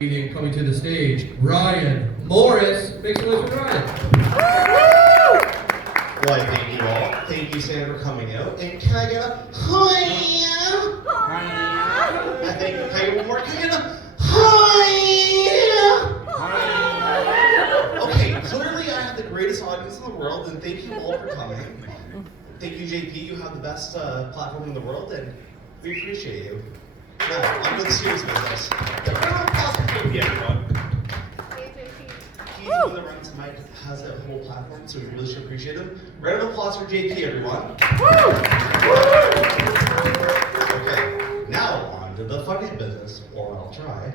Evening, coming to the stage, Ryan Morris. Make some noise for Ryan. Why, thank you all. Thank you, Santa, for coming out. And can I get a hi? I think, can I get one more? Can I get a hi? Okay, clearly I have the greatest audience in the world, and thank you all for coming. Thank you, JP. You have the best platform in the world, and we appreciate you. Now, on to the serious business. Everyone. He's the one that runs tonight, has a whole platform, so we really should appreciate him. Round of applause for JP, everyone. Okay, now on to the funny business, or I'll try.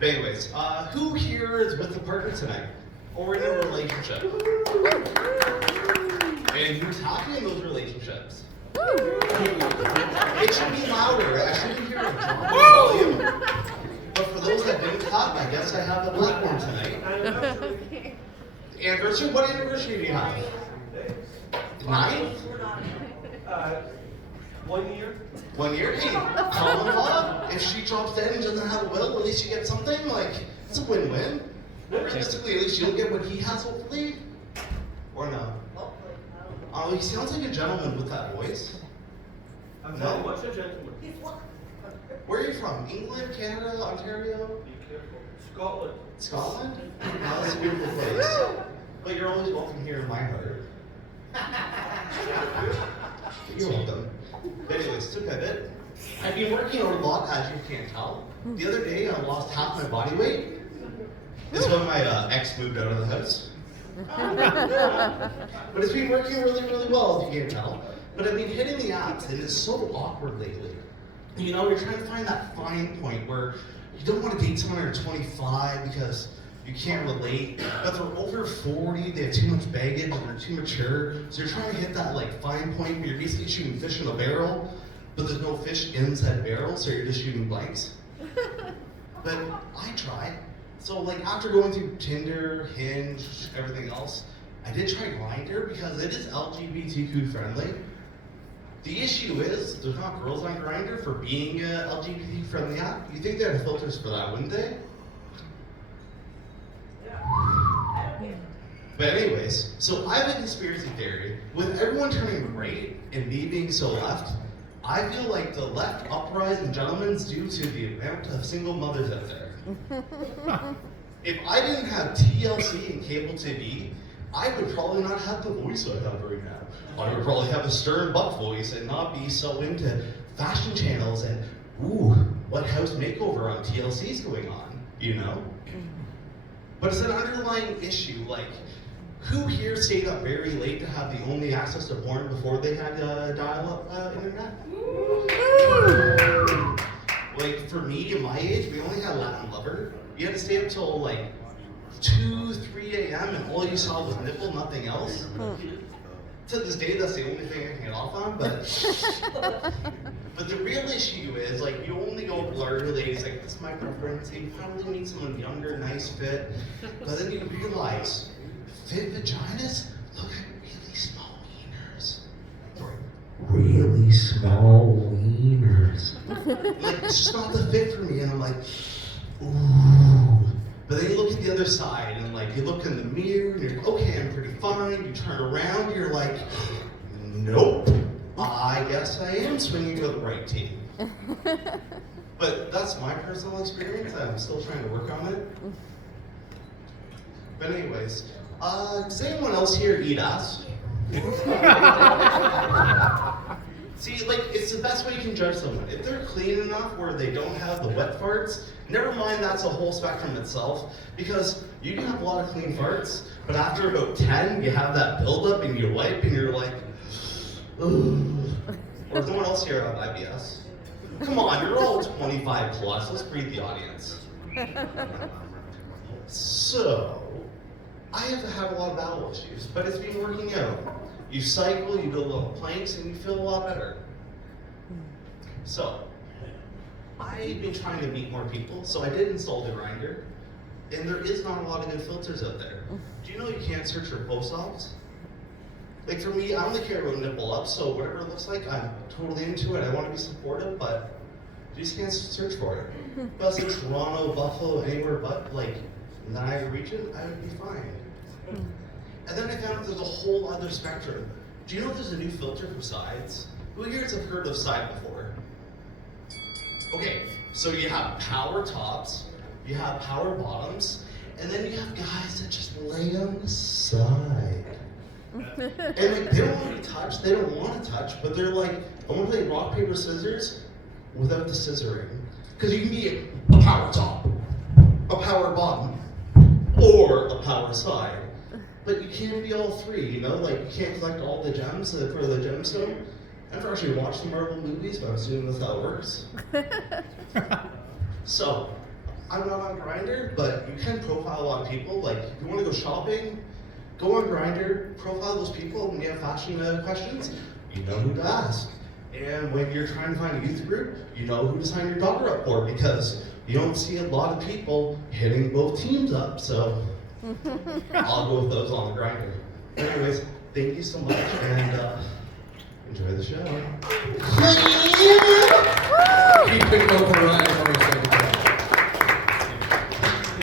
But anyways, who here is with a partner tonight? Or in a relationship? And who's happy in those relationships? It should be louder. I shouldn't hear it drop the volume. But for those that didn't clap, I guess I have a platform tonight. Anniversary? What anniversary do you have? 9? 1 year. 1 year? Hey, common law. If she drops dead and doesn't have a will, at least you get something. Like, it's a win-win. Realistically, at least you'll get what he has, hopefully. Or no? Oh, he sounds like a gentleman with that voice. I'm sorry, what's a gentleman? Where are you from? England, Canada, Ontario? Be careful. Scotland. Scotland? Oh, that's a beautiful place. But you're always welcome here in my heart. You're welcome. But anyways, to pivot, I've been working a lot, as you can't tell. The other day, I lost half my body weight. This is when my ex moved out of the house. But it's been working really, really well, if you can't tell. But I've been hitting the apps, and it's so awkward lately. You know, you're trying to find that fine point where you don't want to date someone under 25 because you can't relate, but they're over 40, they have too much baggage, and they're too mature. So you're trying to hit that like fine point where you're basically shooting fish in a barrel, but there's no fish inside barrel, so you're just shooting blanks. But I try. So like after going through Tinder, Hinge, everything else, I did try Grindr because it is LGBTQ friendly. The issue is there's not girls on Grindr for being a LGBT friendly app. You think they have filters for that, wouldn't they? But anyways, so I have a conspiracy theory. With everyone turning right and me being so left, I feel like the left uprising gentlemen is due to the amount of single mothers out there. If I didn't have TLC and cable TV, I would probably not have the voice I have right now. I would probably have a stern buck voice and not be so into fashion channels and, ooh, what house makeover on TLC is going on, you know? But it's an underlying issue, like, who here stayed up very late to have the only access to porn before they had dial-up internet? Like, for me, at my age, we only had Latin Lover. You had to stay up till like 2, 3 a.m. and all you saw was nipple, nothing else. To this day, that's the only thing I can get off on, but the real issue is, like, you only go blurry ladies, like, this is my preference, you probably need someone younger, nice, fit, but then you realize, fit vaginas look at really small wieners. Really small wieners. Like, it's just not the fit for me, and I'm like, ooh. But then you look at the other side, and like, you look in the mirror, and you're okay, I'm pretty fine. You turn around, you're like, nope, I guess I am swinging to the right team. But that's my personal experience. I'm still trying to work on it. But anyways, does anyone else here eat ass? See, like, it's the best way you can judge someone. If they're clean enough where they don't have the wet farts, never mind, that's a whole spectrum itself, because you can have a lot of clean farts, but after about 10, you have that buildup and you wipe and you're like, ooh. Or is no one else here on IBS? Come on, you're all 25 plus, let's breathe the audience. So, I have a lot of bowel issues, but it's been working out. You cycle, you do little planks, and you feel a lot better. So, I've been trying to meet more people, so I did install the Grindr, and there is not a lot of good filters out there. Do you know you can't search for post ops? Like for me, I only care about nipple up, so whatever it looks like, I'm totally into it. I want to be supportive, but You just can't search for it. If I was in Toronto, Buffalo, anywhere but like Niagara region, I would be fine. And then I found out there's a whole other spectrum. Do you know there's a new filter for sides? Who here has heard of side before? Okay, so you have power tops, you have power bottoms, and then you have guys that just lay on the side. And like, they don't want to be touched, they don't want to touch, but they're like, I want to play rock, paper, scissors without the scissoring. Because you can be a power top, a power bottom, or a power side. But you can't be all three, you know? Like, you can't collect all the gems for the gemstone. I've never actually watched the Marvel movies, but I'm assuming that's how it works. So, I'm not on Grindr, but you can profile a lot of people. Like, if you want to go shopping, go on Grindr, profile those people. When you have fashion questions, you know who to ask. And when you're trying to find a youth group, you know who to sign your daughter up for, because you don't see a lot of people hitting both teams up. So, I'll go with those on the Grindr. Anyways, thank you so much, and enjoy the show.